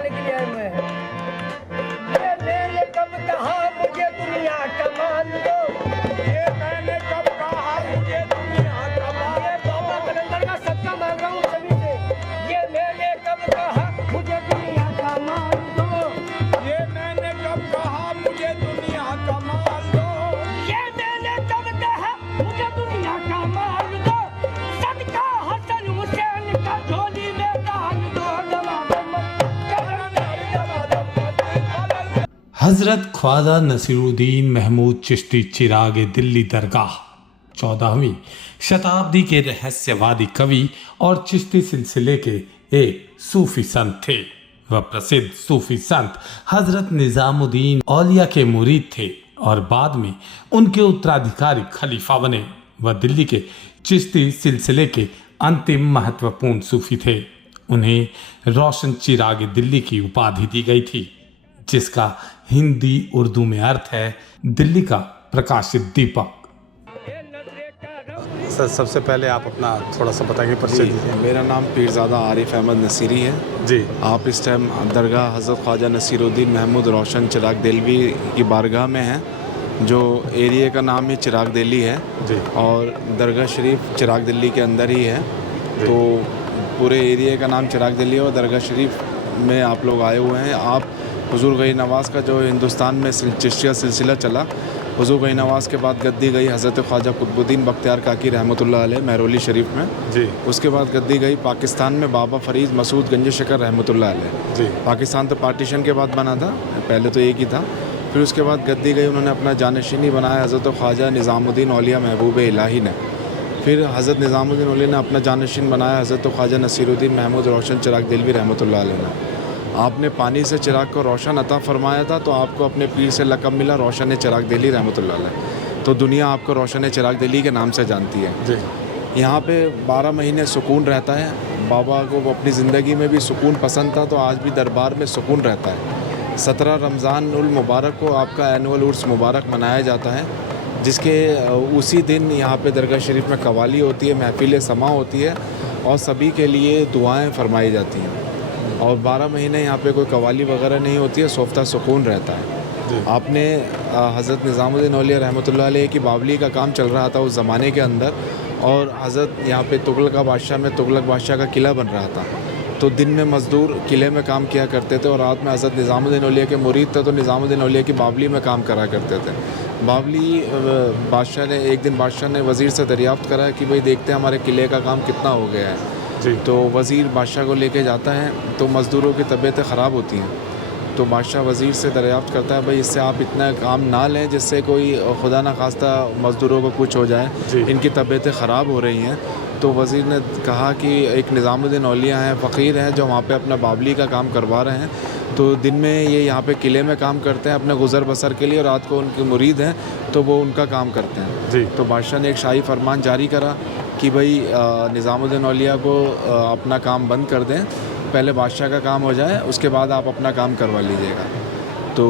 बताने के लिए आए हुए हैं। ये मैंने कब कहा मुझे दुनिया का मान दो, ये मैंने कब कहा मुझे दुनिया का मान ये बाबा कलंदर का सत्ता मांग रहा हूँ सभी से। ये मैंने कब कहा मुझे दुनिया का मान दो, ये मैंने कब कहा मुझे दुनिया का मान दो, ये मैंने कब कहा मुझे दुनिया का मान दो, सदका हसन हुसैन का झोली में दान दो, हज़रत ख्वाजा नसीरुद्दीन महमूद चिश्ती चिराग दिल्ली दरगाह 14वीं शताब्दी के रहस्यवादी कवि और चिश्ती सिलसिले के एक सूफी संत थे। वह प्रसिद्ध सूफी संत हज़रत निज़ामुद्दीन औलिया के मुरीद थे और बाद में उनके उत्तराधिकारी खलीफा बने। वह दिल्ली के चिश्ती सिलसिले के अंतिम महत्वपूर्ण सूफी थे। उन्हें रोशन चिराग दिल्ली की उपाधि दी गई थी, जिसका हिंदी उर्दू में अर्थ है दिल्ली का प्रकाशित दीपक। सर, सबसे पहले आप अपना थोड़ा सा बताइए, परिचय दीजिए। मेरा नाम पीरज़ादा आरिफ अहमद नसीरी है जी। आप इस टाइम दरगाह हज़रत ख्वाजा नसीरुद्दीन महमूद रोशन चिराग दिल्ली की बारगाह में हैं, जो एरिया का नाम ही चिराग दिल्ली है जी। और दरगाह शरीफ चिराग दिल्ली के अंदर ही है। तो पूरे एरिया का नाम चिराग दिल्ली है और दरगाह शरीफ में आप लोग आए हुए हैं। आप हुज़ूर गई नवाज़ का जो हिंदुस्तान में चिश्तिया सिलसिला चला, हुज़ूर गई नवाज़ के बाद गद्दी गई हज़रत ख्वाजा कुतुबुद्दीन बख्तियार काकी रहमतुल्लाह अलैह महरौली शरीफ में जी। उसके बाद गद्दी गई पाकिस्तान में बाबा फरीद मसूद गंज शकर रहमतुल्लाह अलैह जी। पाकिस्तान तो पार्टीशन के बाद बना था, पहले तो एक ही था। फिर उसके बाद गद्दी गई, उन्होंने अपना जानशीनी बनाया हज़रत ख्वाजा निज़ामुद्दीन औलिया महबूब इलाही ने। फिर हज़रत निज़ामुद्दीन औलिया ने अपना जानशीन बनाया हज़रत ख्वाजा नसीरुद्दीन महमूद रोशन चिराग दिल्ली रहमतुल्लाह अलैह ने। आपने पानी से चिराग को रोशन अता फरमाया था, तो आपको अपने पीर से लक़ब मिला रोशन चिराग दिल्ली रहमतुल्लाह अलैह। तो दुनिया आपको रोशन चिराग दिल्ली के नाम से जानती है। जी। यहाँ पे 12 महीने सुकून रहता है। बाबा को अपनी ज़िंदगी में भी सुकून पसंद था, तो आज भी दरबार में सुकून रहता है। 17 रमज़ान उल मुबारक को आपका एनुअल उर्स मुबारक मनाया जाता है, जिसके उसी दिन यहाँ पे दरगाह शरीफ में कवाली होती है, महफिल समा होती है और सभी के लिए दुआएं फरमाई जाती हैं। और 12 महीने यहाँ पे कोई कवाली वगैरह नहीं होती है, सोफ्ता सुकून रहता है। आपने हज़रत निज़ामुद्दीन औलिया रहमतुल्लाह अलैह की बावली का काम चल रहा था उस ज़माने के अंदर, और हज़रत यहाँ पे तुगलक बादशाह में तुगलक बादशाह का किला बन रहा था। तो दिन में मज़दूर किले में काम किया करते थे और रात में हज़रत निज़ामुद्दीन औलिया के मुरीद थे, तो निज़ामुद्दीन औलिया की बावली में काम करा करते थे। बावली बादशाह ने एक दिन बादशाह ने वज़ीर से दरियाफ़्त करा कि भाई देखते हैं हमारे किले का काम कितना हो गया है। जी। तो वज़ीर बादशाह को लेके जाता है, तो मज़दूरों की तबीयतें ख़राब होती हैं। तो बादशाह वज़ीर से दरियाफ़्त करता है, भाई इससे आप इतना काम ना लें जिससे कोई खुदा न खास्ता मज़दूरों को कुछ हो जाए, इनकी तबीयतें ख़राब हो रही हैं। तो वज़ीर ने कहा कि एक निज़ामुद्दीन औलिया हैं, फ़कीर हैं, जो वहाँ पे अपना बावली का काम करवा रहे हैं। तो दिन में ये यहाँ पे किले में काम करते हैं अपने गुज़र बसर के लिए, और रात को उनके मुरीद हैं तो वो उनका काम करते हैं। जी। तो बादशाह ने एक शाही फरमान जारी करा कि भाई निज़ामुद्दीन औलिया को अपना काम बंद कर दें, पहले बादशाह का काम हो जाए, उसके बाद आप अपना काम करवा लीजिएगा। तो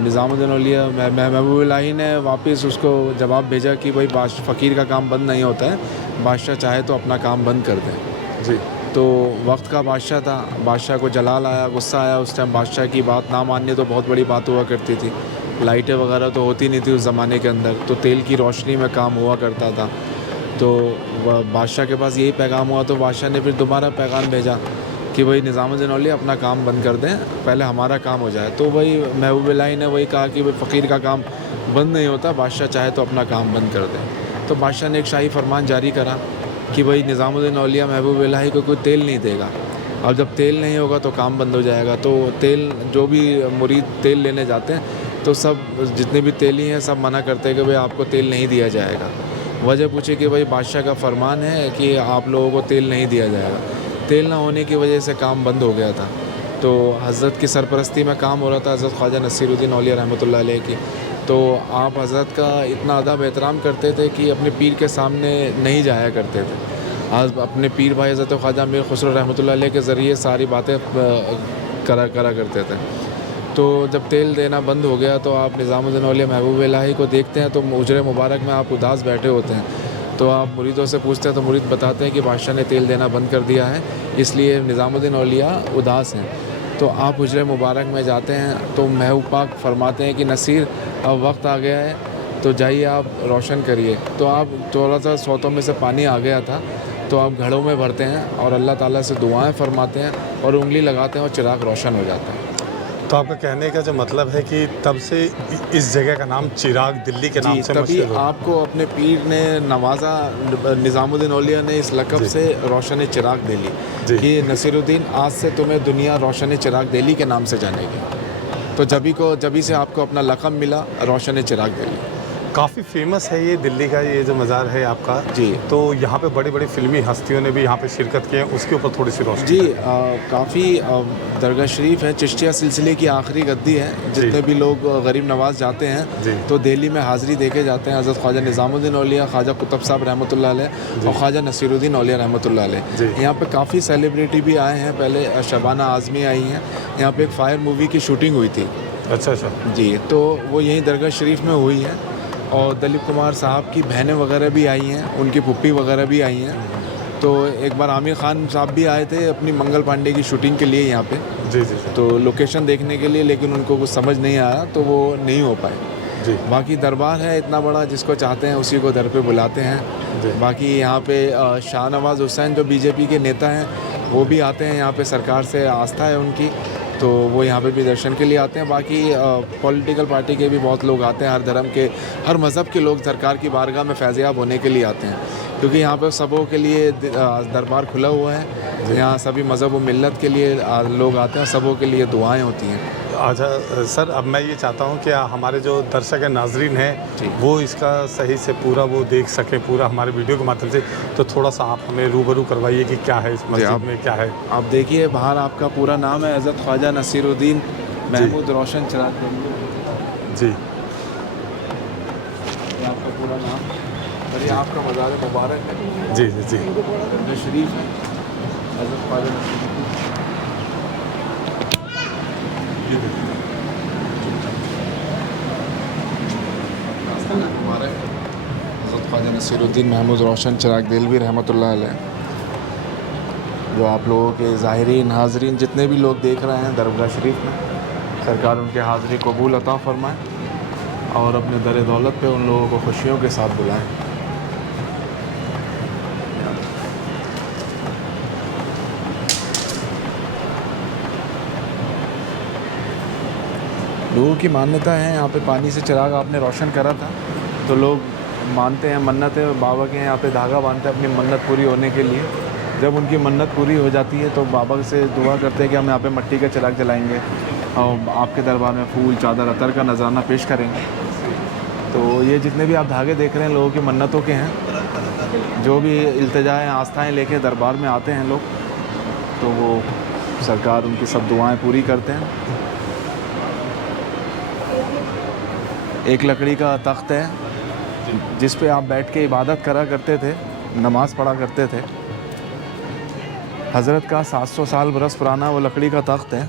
निज़ामुद्दीन औलिया महबूब इलाही ने वापस उसको जवाब भेजा कि भाई फ़कीर का काम बंद नहीं होता है, बादशाह चाहे तो अपना काम बंद कर दें। जी। तो वक्त का बादशाह था, बादशाह को जलाल आया, गुस्सा आया। उस टाइम बादशाह की बात ना माननी तो बहुत बड़ी बात हुआ करती थी। लाइटें वगैरह तो होती नहीं थी उस ज़माने के अंदर, तो तेल की रोशनी में काम हुआ करता था। तो बादशाह के पास यही पैगाम हुआ, तो बादशाह ने फिर दोबारा पैगाम भेजा कि भाई निज़ामुद्दीन औलिया अपना काम बंद कर दें, पहले हमारा काम हो जाए। तो वही महबूब इलाही ने वही कहा कि भाई फ़कीर का काम बंद नहीं होता, बादशाह चाहे तो अपना काम बंद कर दें। तो बादशाह ने एक शाही फरमान जारी करा कि भाई निज़ामुद्दीन औलिया महबूब इलाही को कोई तेल नहीं देगा, और जब तेल नहीं होगा तो काम बंद हो जाएगा। तो तेल जो भी मुरीद तेल लेने जाते हैं, तो सब जितने भी तेली हैं सब मना करते हैं कि भाई आपको तेल नहीं दिया जाएगा। वजह पूछी कि भाई बादशाह का फरमान है कि आप लोगों को तेल नहीं दिया जाएगा। तेल ना होने की वजह से काम बंद हो गया था। तो हज़रत की सरपरस्ती में काम हो रहा था, हज़रत ख्वाजा नसीरुद्दीन औलिया रहमतुल्लाह अलैह की। तो आप हज़रत का इतना अदब एहतराम करते थे कि अपने पीर के सामने नहीं जाया करते थे। आज अपने पीर भाई हज़रत ख्वाजा मीर खुसरो रहमतुल्लाह अलैह के ज़रिए सारी बातें करा करते थे। तो जब तेल देना बंद हो गया, तो आप निज़ामुद्दीन औलिया महबूब इलाही को देखते हैं तो उजरे मुबारक में आप उदास बैठे होते हैं। तो आप मुरीदों से पूछते हैं तो मुरीद बताते हैं कि बादशाह ने तेल देना बंद कर दिया है, इसलिए निज़ामुद्दीन औलिया उदास हैं। तो आप हुजरे मुबारक में जाते हैं तो महबूब पाक फरमाते हैं कि नसीर अब वक्त आ गया है, तो जाइए आप रोशन करिए। तो आप थोड़ा सा सौतों में से पानी आ गया था, तो आप घड़ों में भरते हैं और अल्लाह ताला से दुआएं फरमाते हैं और उंगली लगाते हैं और चिराग रोशन हो जाता है। तो आपका कहने का जो मतलब है कि तब से इस जगह का नाम चिराग दिल्ली के नाम जी, से तभी मशहूर हो। आपको अपने पीर ने नवाजा, निज़ामुद्दीन औलिया ने इस लक़ब से रोशन चिराग दिल्ली जी। कि नसीरुद्दीन आज से तुम्हें दुनिया रोशन चिराग दिल्ली के नाम से जानेगी। तो जभी से आपको अपना लक़ब मिला रोशन चिराग दिल्ली। काफ़ी फेमस है ये दिल्ली का ये जो मज़ार है आपका जी। तो यहाँ पे बड़ी बड़ी फिल्मी हस्तियों ने भी यहाँ पे शिरकत की है, उसके ऊपर थोड़ी सी रोशनी जी, काफ़ी दरगाह शरीफ है, चिश्तिया सिलसिले की आखिरी गद्दी है। जितने भी लोग गरीब नवाज जाते जी। हैं तो दिल्ली में हाज़िरी देके जाते हैं। हज़रत ख्वाजा निज़ामुद्दीन औलिया, ख्वाजा कुतुब साहब रहमतुल्लाह अलैह और ख्वाजा नसीरुद्दीन औलिया रहमतुल्लाह अलैह। यहाँ पे काफ़ी सेलिब्रिटी भी आए हैं। पहले शबाना आज़मी आई हैं। यहाँ पे एक फायर मूवी की शूटिंग हुई थी। अच्छा जी, तो वो यहीं दरगाह शरीफ में हुई है। और दिलीप कुमार साहब की बहनें वगैरह भी आई हैं, उनकी पुप्पी वगैरह भी आई हैं। तो एक बार आमिर खान साहब भी आए थे अपनी मंगल पांडे की शूटिंग के लिए यहाँ पे। जी जी जी तो लोकेशन देखने के लिए, लेकिन उनको कुछ समझ नहीं आया तो वो नहीं हो पाए। जी बाकी दरबार है इतना बड़ा, जिसको चाहते हैं उसी को दर पे बुलाते जी। हैं। बाकी यहाँ पे शाहनवाज हुसैन जो बीजेपी के नेता हैं वो भी आते हैं यहाँ पे, सरकार से आस्था है उनकी, तो वो यहाँ पे भी दर्शन के लिए आते हैं। बाकी पॉलिटिकल पार्टी के भी बहुत लोग आते हैं, हर धर्म के, हर मज़हब के लोग सरकार की बारगाह में फैज़याब होने के लिए आते हैं, क्योंकि यहाँ पे सबों के लिए दरबार खुला हुआ है। यहाँ सभी मज़हब व मिल्लत के लिए लोग आते हैं, सबों के लिए दुआएं होती हैं। अच्छा सर, अब मैं ये चाहता हूँ कि हमारे जो दर्शक नाजरीन हैं वो इसका सही से पूरा वो देख सकें, पूरा हमारे वीडियो के माध्यम से, तो थोड़ा सा आप हमें रूबरू करवाइए कि क्या है इस मस्जिद में, क्या है। आप देखिए बाहर आपका पूरा नाम है हज़रत ख्वाजा नसीरुद्दीन महमूद रोशन चिराग दिल्ली। जी, ये आपका पूरा नाम और ये आपका मज़ार मुबारक है। जी जी जी जो शरीफ है हज़रत ख्वाजा नसीरुद्दीन। हज़रत ख्वाजा नसीरुद्दीन महमूद रोशन चिराग दिल्ली रहमतुल्लाह अलैह, जो आप लोगों के ज़ाहिरीन हाज़रीन जितने भी लोग देख रहे हैं दरगाह शरीफ में, सरकार उनके हाज़िरी कबूल अता फ़रमाए और अपने दर दौलत पे उन लोगों को खुशियों के साथ बुलाएं। लोगों की मान्यता है यहाँ पे पानी से चिराग आपने रोशन करा था तो लोग मानते हैं, मन्नतें बाबा के यहाँ पे धागा बांधते हैं अपनी मन्नत पूरी होने के लिए। जब उनकी मन्नत पूरी हो जाती है तो बाबा से दुआ करते हैं कि हम यहाँ पे मिट्टी का चिराग जलाएंगे और आपके दरबार में फूल, चादर, अतर का नजराना पेश करेंगे। तो ये जितने भी आप धागे देख रहे हैं लोगों की मन्नतों के हैं। जो भी इल्तिजाएँ, आस्थाएँ लेके दरबार में आते हैं लोग तो वो सरकार उनकी सब दुआएँ पूरी करते हैं। एक लकड़ी का तख्त है जिस पे आप बैठ के इबादत करा करते थे, नमाज़ पढ़ा करते थे। हज़रत का 700 साल बरस पुराना वो लकड़ी का तख्त है।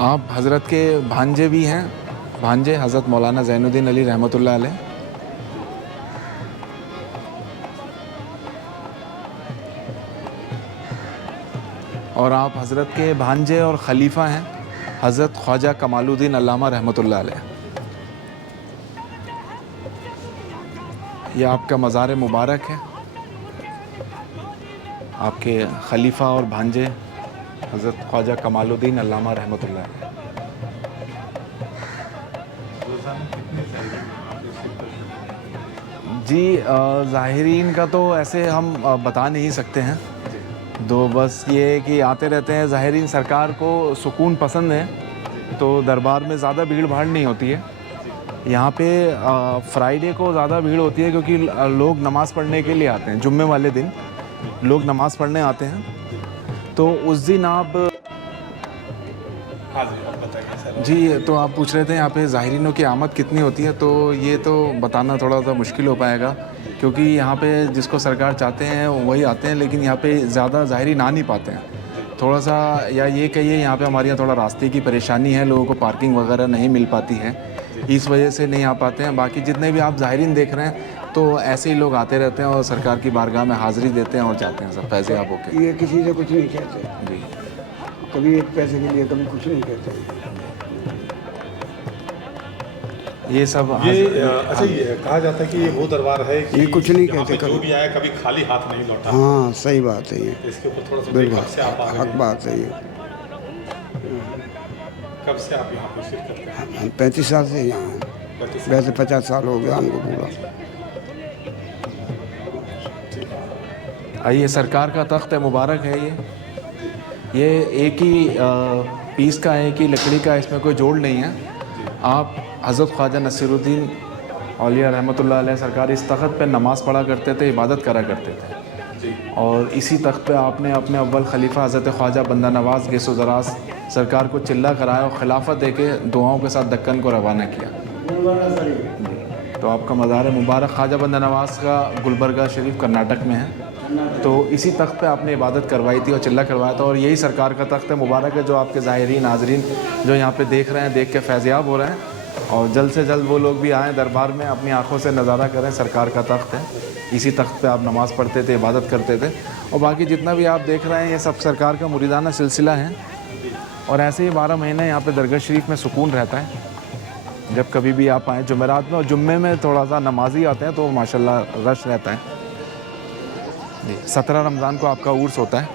आप हज़रत के भांजे भी हैं, भांजे हज़रत मौलाना ज़ैनुद्दीन अली रहमतुल्लाह अलैह। और आप हज़रत के भांजे और खलीफा हैं हज़रत ख्वाजा कमालुद्दीन अल्लामा रहमतुल्लाह अलैह। यह आपका मज़ार मुबारक है। आपके खलीफा और भांजे हज़रत ख्वाजा कमालुद्दीन अल्लामा रहमतुल्लाह अलैह। जी, ज़ाहिरीन का तो ऐसे हम बता नहीं सकते हैं। तो बस ये कि आते रहते हैं। ज़ाहिरीन सरकार को सुकून पसंद है तो दरबार में ज़्यादा भीड़ भाड़ नहीं होती है। यहाँ पे फ्राइडे को ज़्यादा भीड़ होती है क्योंकि लोग नमाज़ पढ़ने के लिए आते हैं। जुम्मे वाले दिन लोग नमाज़ पढ़ने आते हैं तो उस दिन आप जी, तो आप पूछ रहे थे यहाँ पे ज़ाहिरीनों की आमद कितनी होती है, तो ये तो बताना थोड़ा सा मुश्किल हो पाएगा क्योंकि यहाँ पे जिसको सरकार चाहते हैं वही आते हैं, लेकिन यहाँ पे ज़्यादा ज़ाहिरीन आ नहीं पाते हैं। थोड़ा सा या ये कहिए यहाँ पे हमारे यहाँ थोड़ा रास्ते की परेशानी है, लोगों को पार्किंग वगैरह नहीं मिल पाती है, इस वजह से नहीं आ पाते हैं। बाकी जितने भी आप ज़ाहिरीन देख रहे हैं तो ऐसे ही लोग आते रहते हैं और सरकार की बारगाह में हाज़िरी देते हैं और जाते हैं सब पैसे आप होके। ये किसी से कुछ नहीं कहते जी। कभी एक पैसे के लिए कभी कुछ नहीं कहते। ये सब अच्छा ये कहा जाता है कि ये वो दरबार है कि ये कुछ नहीं यहाँ पे कहते जो कभी। भी आया कभी खाली हाथ नहीं लौटा। हाँ सही बात है ये, इसके ऊपर थोड़ा सा बिल्कुल कब से आप आ हक गए? बात है ये। कब से आप यहाँ पे शिरकत करते हैं? हम 35 साल से यहाँ हैं, 35 वैसे 50 साल हो गया हमको पूरा। ये सरकार का तख्त है, मुबारक है ये एक ही पीस का है, एक ही लकड़ी का, इसमें कोई जोड़ नहीं है। आप हज़रत ख्वाजा नसीरुद्दीन औलिया रहमतुल्लाह अलैह सरकार इस तख्त पे नमाज़ पढ़ा करते थे, इबादत करा करते थे। और इसी तख्त पे आपने अपने अव्वल खलीफा हज़रत ख्वाजा बंदा नवाज़ गेसो ज़रास सरकार को चिल्ला कराया और खिलाफत देके दुआओं के साथ दक्कन को रवाना किया। तो आपका मज़ार मुबारक ख्वाजा बंदा नवाज़ का गुलबर्गा शरीफ कर्नाटक में है। तो इसी तख्त पे आपने इबादत करवाई थी और चिल्ला करवाया था, और यही सरकार का तख्त है, मुबारक है। जो आपके ज़ाहिरीन नाजरीन जो यहाँ पे देख रहे हैं, देख के फैज़याब हो रहे हैं, और जल्द से जल्द वो लोग भी आएँ दरबार में, अपनी आँखों से नज़ारा करें। सरकार का तख्त है, इसी तख्त पे आप नमाज़ पढ़ते थे, इबादत करते थे। और बाकी जितना भी आप देख रहे हैं ये सब सरकार का मुरीदाना सिलसिला है। और ऐसे ही 12 महीने यहाँ पे दरगाह शरीफ में सुकून रहता है। जब कभी भी आप आएँ जुमेरात में, और जुम्मे में थोड़ा सा नमाजी आते हैं तो माशाल्लाह रश रहता है। 17 रमज़ान को आपका उर्स होता है।